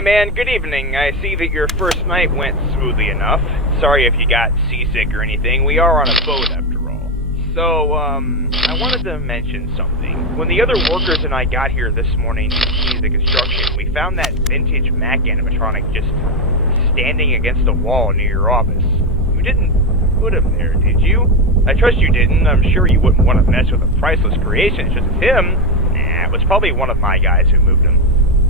Hey man, good evening. I see that your first night went smoothly enough. Sorry if you got seasick or anything. We are on a boat after all. So, I wanted to mention something. When the other workers and I got here this morning to see the construction, we found that vintage Mac animatronic just standing against a wall near your office. You didn't put him there, did you? I trust you didn't. I'm sure you wouldn't want to mess with a priceless creation such as him. Nah, it was probably one of my guys who moved him.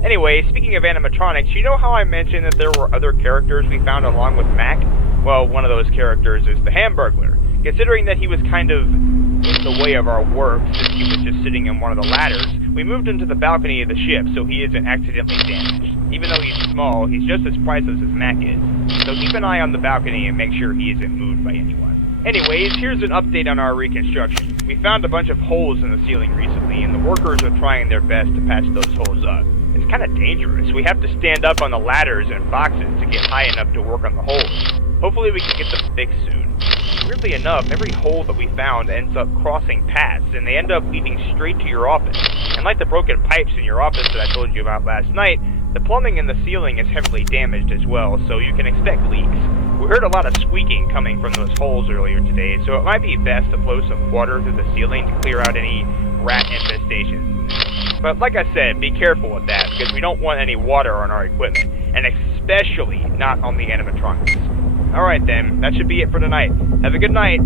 Anyway, speaking of animatronics, you know how I mentioned that there were other characters we found along with Mac? Well, one of those characters is the Hamburglar. Considering that he was kind of in the way of our work since he was just sitting in one of the ladders, we moved him to the balcony of the ship so he isn't accidentally damaged. Even though he's small, he's just as priceless as Mac is. So keep an eye on the balcony and make sure he isn't moved by anyone. Anyways, here's an update on our reconstruction. We found a bunch of holes in the ceiling recently, and the workers are trying their best to patch those holes up. It's kind of dangerous. We have to stand up on the ladders and boxes to get high enough to work on the holes. Hopefully we can get them fixed soon. Weirdly enough, every hole that we found ends up crossing paths, and they end up leading straight to your office. And like the broken pipes in your office that I told you about last night, the plumbing in the ceiling is heavily damaged as well, so you can expect leaks. We heard a lot of squeaking coming from those holes earlier today, so it might be best to flow some water through the ceiling to clear out any rat infestations. But like I said, be careful with that, because we don't want any water on our equipment, and especially not on the animatronics. Alright then, that should be it for tonight. Have a good night.